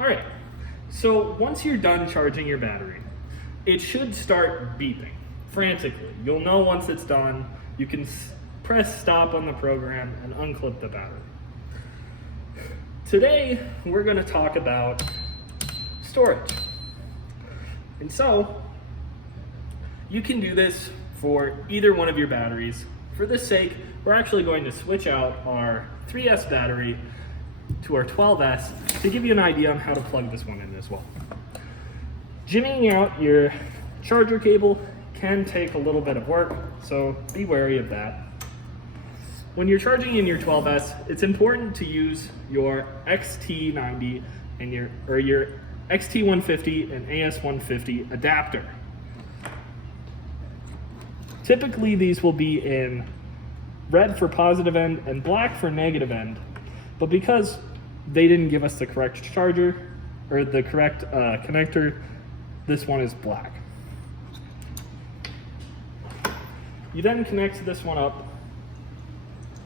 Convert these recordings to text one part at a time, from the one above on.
All right, so once you're done charging your battery, it should start beeping frantically. You'll know once it's done. You can press stop on the program and unclip the battery. Today, we're going to talk about storage. And so, you can do this for either one of your batteries. For this sake, we're actually going to switch out our 3S battery to our 12S to give you an idea on how to plug this one in as well. Jimmying out your charger cable can take a little bit of work, so be wary of that. When you're charging in your 12S, it's important to use your XT90 and your XT150 and AS150 adapter. Typically, these will be in red for positive end and black for negative end, but because they didn't give us the correct charger or the correct connector, this one is black. You then connect this one up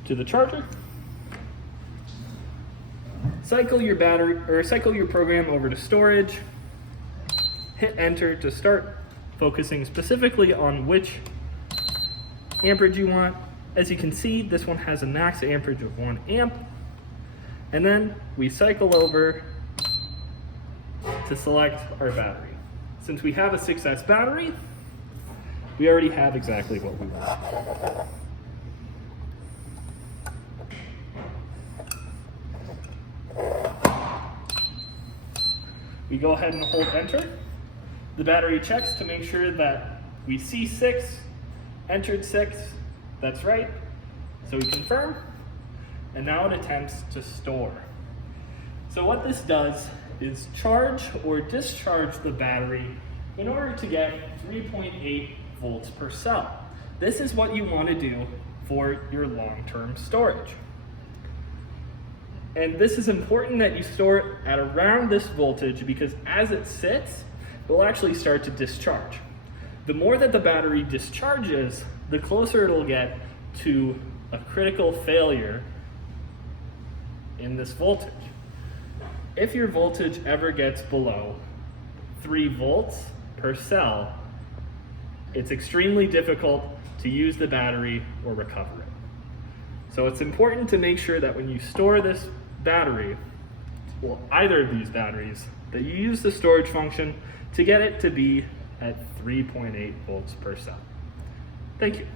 to the charger, cycle your battery or cycle your program over to storage, hit enter to start focusing specifically on which amperage you want. As you can see, this one has a max amperage of 1 amp, and then we cycle over to select our battery. Since we have a 6S battery, we already have exactly what we want. We go ahead and hold enter. The battery checks to make sure that we see 6, entered 6, that's right. So we confirm, and now it attempts to store. So what this does is charge or discharge the battery in order to get 3.8 volts per cell. This is what you want to do for your long-term storage. And this is important that you store it at around this voltage because as it sits, it will actually start to discharge. The more that the battery discharges, the closer it'll get to a critical failure in this voltage. If your voltage ever gets below 3 volts per cell, it's extremely difficult to use the battery or recover it. So it's important to make sure that when you store this battery, well, either of these batteries, that you use the storage function to get it to be at 3.8 volts per cell. Thank you.